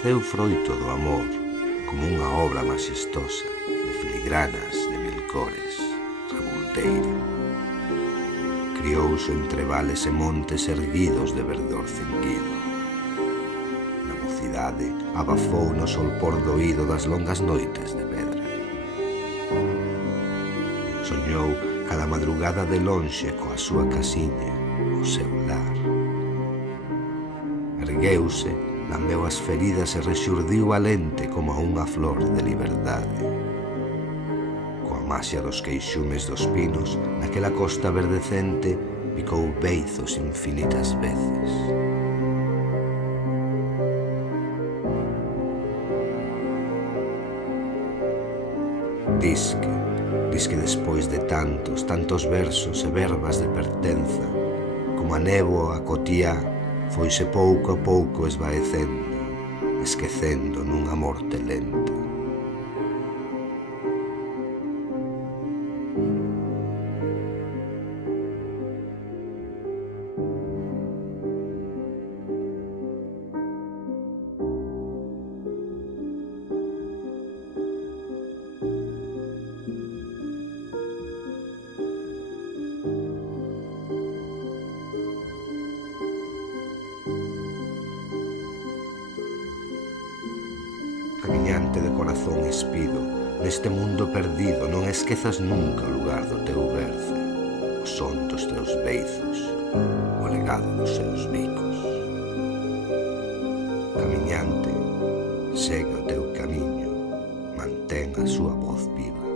naceu froito do amor, como unha obra maxestosa, de filigranas, de mil cores, revolteira. Criouse entre vales e montes erguidos de verdor cinguido. Na mocidade abafou no sol pordoído das longas noites de pedra. Soñou cada madrugada de lonxe coa súa casiña, o seu lar. Ergueuse, lambeu as feridas e rexurdiu valente como unha flor de liberdade. Coa maxia dos queixumes dos pinos, naquela costa verdecente, picou beizos infinitas veces. Disque despois de tantos versos e verbas de pertenza, como a néboa a cotiá, foise pouco a pouco esvaecendo, esquecendo nunha morte lenta. Camiñante de corazón espido, neste mundo perdido non esquezas nunca o lugar do teu berce, o son dos teus beizos, o legado dos seus bicos. Camiñante, segue o teu camiño, mantén a súa voz viva.